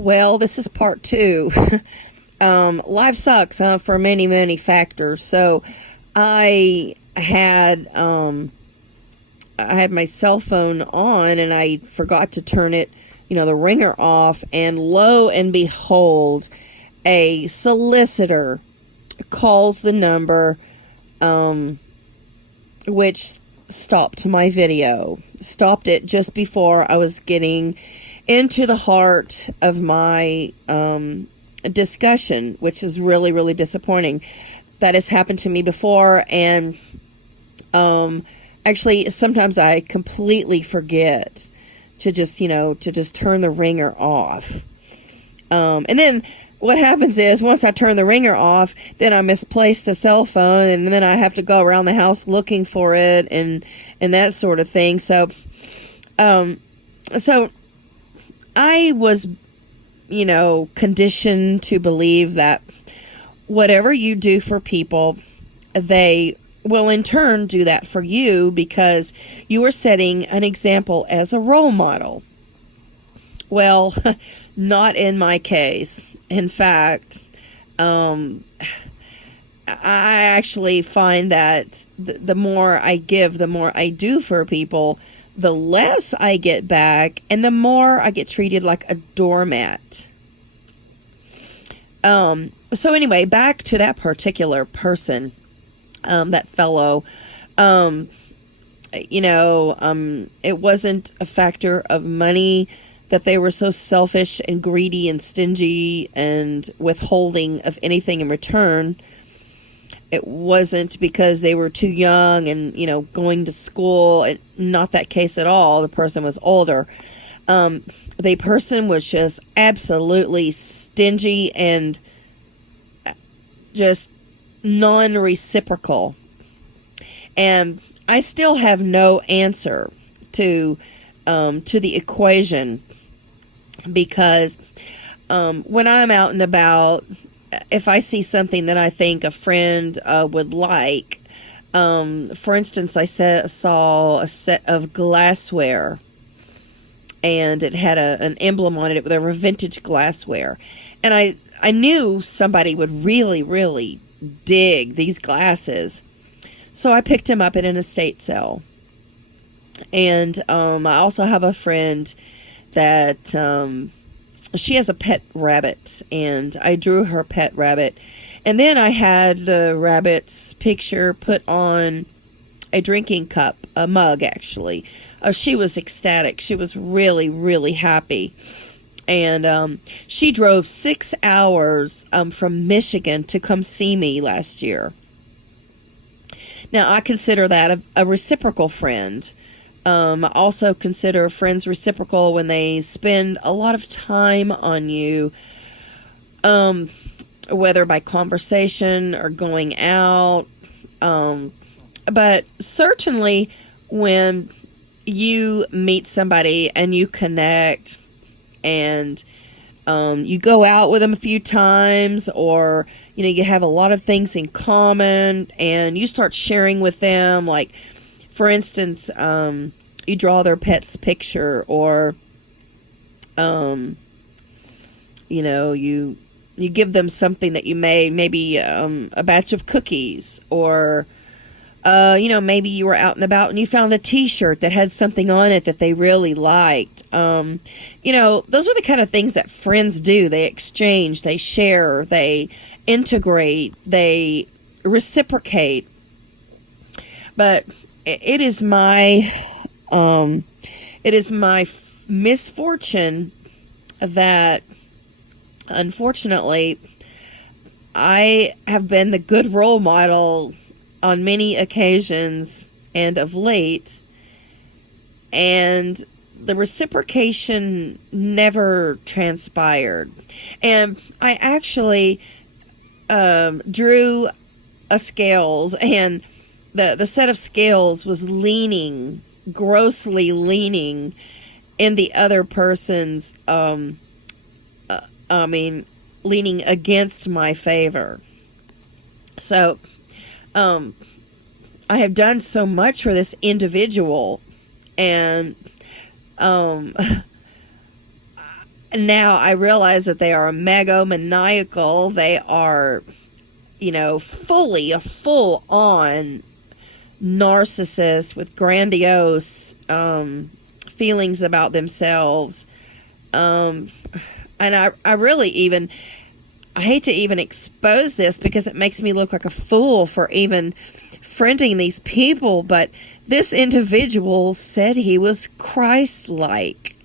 Well, this is part two. Life sucks for many, many factors. So I had my cell phone on and I forgot to turn it, the ringer off, and lo and behold, a solicitor calls the number, which stopped my video. Stopped it just before I was getting into the heart of my discussion, which is really, really disappointing. That has happened to me before, and actually sometimes I completely forget to just turn the ringer off. And then what happens is, once I turn the ringer off, then I misplace the cell phone, and then I have to go around the house looking for it, and that sort of thing. So I was, conditioned to believe that whatever you do for people, they will in turn do that for you, because you are setting an example as a role model. Well, not in my case. In fact, I actually find that the more I give, the more I do for people, the less I get back, and the more I get treated like a doormat. So anyway, back to that particular person, that fellow. It wasn't a factor of money that they were so selfish and greedy and stingy and withholding of anything in return. It wasn't because they were too young and, going to school. Not that case at all. The person was older. The person was just absolutely stingy and just non-reciprocal. And I still have no answer to the equation, because when I'm out and about, if I see something that I think a friend would like, for instance, I saw a set of glassware, and it had an emblem on it. They were vintage glassware, and I knew somebody would really, really dig these glasses, so I picked them up at an estate sale. And I also have a friend that she has a pet rabbit, and I drew her pet rabbit, and then I had the rabbit's picture put on a drinking cup, a mug actually. She was ecstatic. She was really, really happy. And she drove 6 hours from Michigan to come see me last year. Now, I consider that a reciprocal friend. I also consider friends reciprocal when they spend a lot of time on you, whether by conversation or going out. But certainly when you meet somebody and you connect, and you go out with them a few times, or you have a lot of things in common, and you start sharing with them, like, for instance, you draw their pet's picture, or you give them something that you made, maybe a batch of cookies, or maybe you were out and about and you found a t-shirt that had something on it that they really liked. Those are the kind of things that friends do. They exchange, they share, they integrate, they reciprocate. But it is my misfortune that, unfortunately, I have been the good role model on many occasions and of late, and the reciprocation never transpired. And I actually drew a scales, and the set of scales was grossly leaning in the other person's, leaning against my favor. So, I have done so much for this individual, and now I realize that they are megomaniacal. They are, fully a full-on narcissist with grandiose feelings about themselves. And I really I hate to even expose this because it makes me look like a fool for even friending these people, but this individual said he was Christ-like.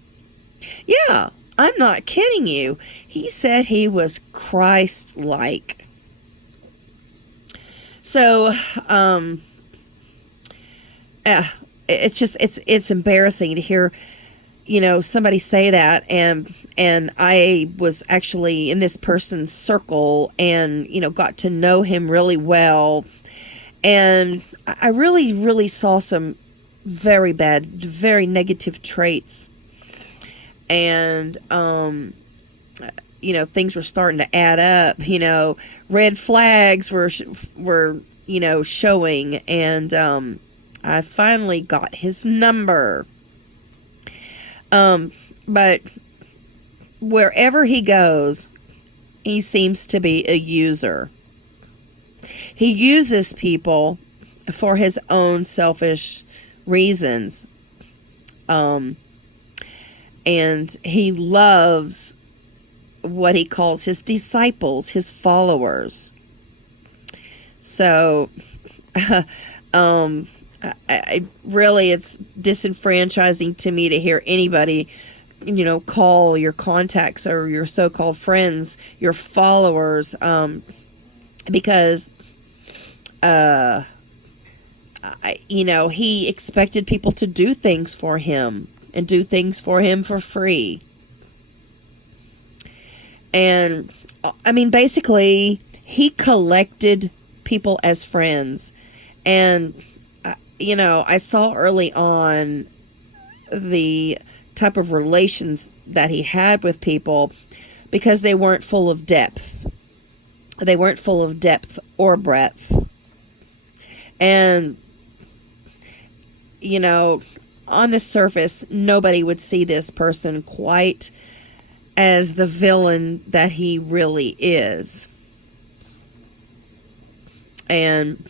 Yeah, I'm not kidding you. He said he was Christ-like. So, it's embarrassing to hear, somebody say that, and I was actually in this person's circle and, got to know him really well. And I really, really saw some very bad, very negative traits. And, things were starting to add up, red flags were showing. And, I finally got his number. But wherever he goes, he seems to be a user. He uses people for his own selfish reasons. And he loves what he calls his disciples, his followers. So, I really, it's disenfranchising to me to hear anybody, call your contacts or your so-called friends your followers, because, he expected people to do things for him and do things for him for free. And, basically, he collected people as friends. And, I saw early on the type of relations that he had with people because they weren't full of depth. They weren't full of depth or breadth. And, on the surface, nobody would see this person quite as the villain that he really is. And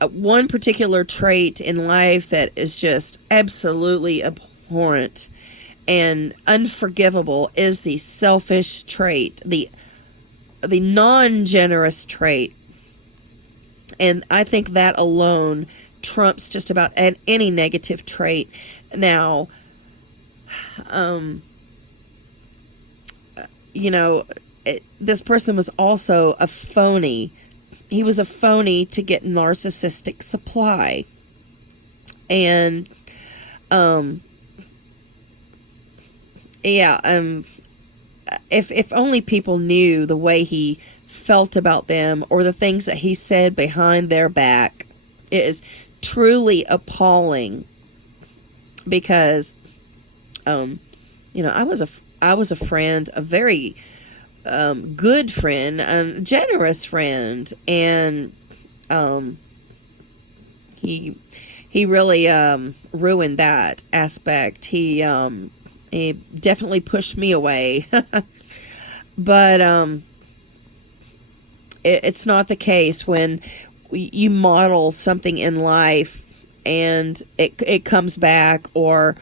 one particular trait in life that is just absolutely abhorrent and unforgivable is the selfish trait, the non-generous trait. And I think that alone trumps just about any negative trait. Now, this person was also a phony. He was a phony to get narcissistic supply. And, if only people knew the way he felt about them or the things that he said behind their back, it is truly appalling. Because, I was a friend, a very good friend, a generous friend, and he really ruined that aspect. He definitely pushed me away. But it's not the case when you model something in life and it comes back, or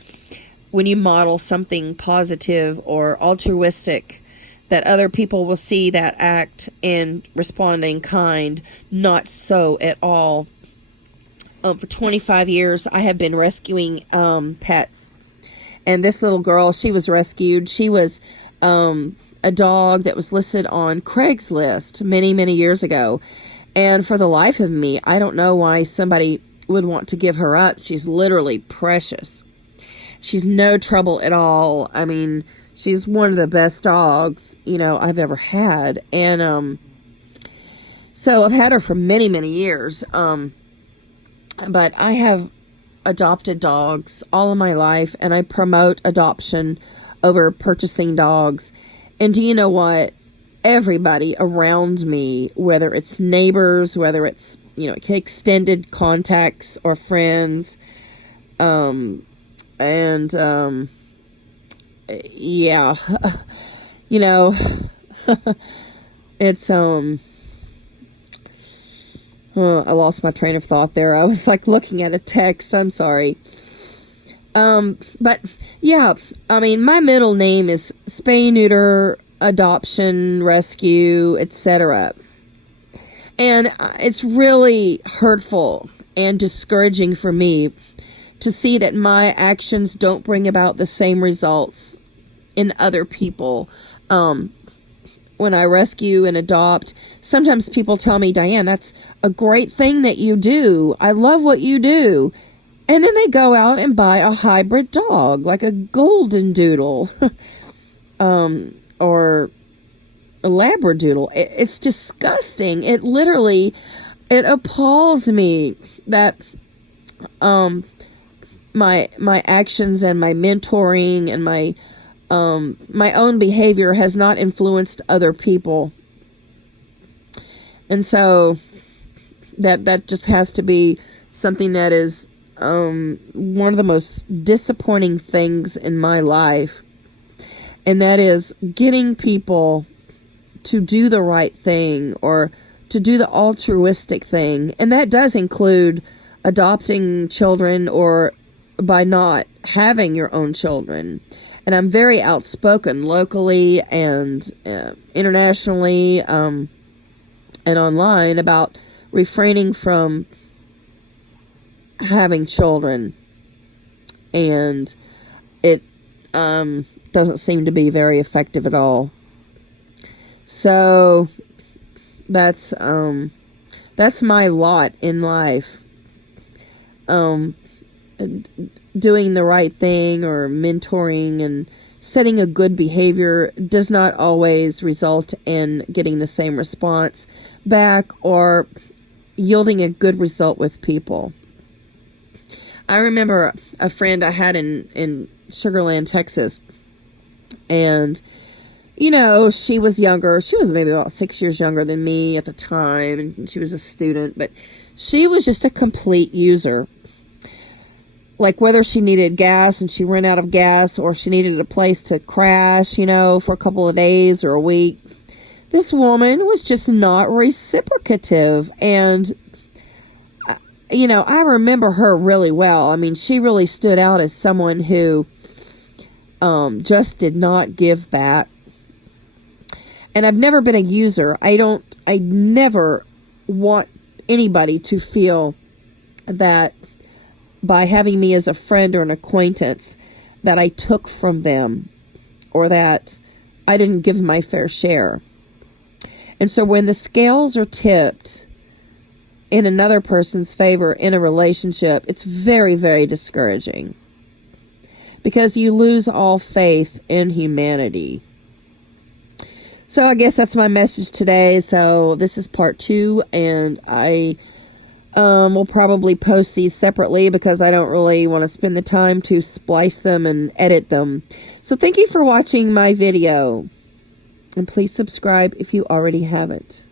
when you model something positive or altruistic, that other people will see that act and respond in kind. Not so at all. For 25 years, I have been rescuing pets. And this little girl, she was rescued. She was a dog that was listed on Craigslist many, many years ago. And for the life of me, I don't know why somebody would want to give her up. She's literally precious. She's no trouble at all. She's one of the best dogs, I've ever had. And so I've had her for many, many years. But I have adopted dogs all of my life, and I promote adoption over purchasing dogs. And do you know what? Everybody around me, whether it's neighbors, whether it's, extended contacts or friends, yeah, you know, it's, I lost my train of thought there. I was like looking at a text. I'm sorry. But yeah, I mean, my middle name is spay, neuter, adoption, rescue, etc. And it's really hurtful and discouraging for me to see that my actions don't bring about the same results in other people. When I rescue and adopt, sometimes people tell me, Diane, that's a great thing that you do. I love what you do. And then they go out and buy a hybrid dog, like a golden doodle, or a labradoodle. It's disgusting. It literally, it appalls me that my actions and my mentoring and my own behavior has not influenced other people. And so that just has to be something that is one of the most disappointing things in my life. And that is getting people to do the right thing or to do the altruistic thing. And that does include adopting children or by not having your own children. And I'm very outspoken locally and internationally and online about refraining from having children. And it doesn't seem to be very effective at all. So that's my lot in life. Doing the right thing or mentoring and setting a good behavior does not always result in getting the same response back or yielding a good result with people. I remember a friend I had in Sugar Land, Texas, and you know, she was younger. She was maybe about 6 years younger than me at the time, and she was a student, but she was just a complete user. Like whether she needed gas and she ran out of gas or she needed a place to crash, you know, for a couple of days or a week. This woman was just not reciprocative. And, you know, I remember her really well. I mean, she really stood out as someone who just did not give back. And I've never been a user. I never want anybody to feel that by having me as a friend or an acquaintance that I took from them or that I didn't give my fair share. And so when the scales are tipped in another person's favor in a relationship, it's very, very discouraging because you lose all faith in humanity. So I guess that's my message today. So this is part 2, and I we'll probably post these separately because I don't really want to spend the time to splice them and edit them. So thank you for watching my video. And please subscribe if you already haven't.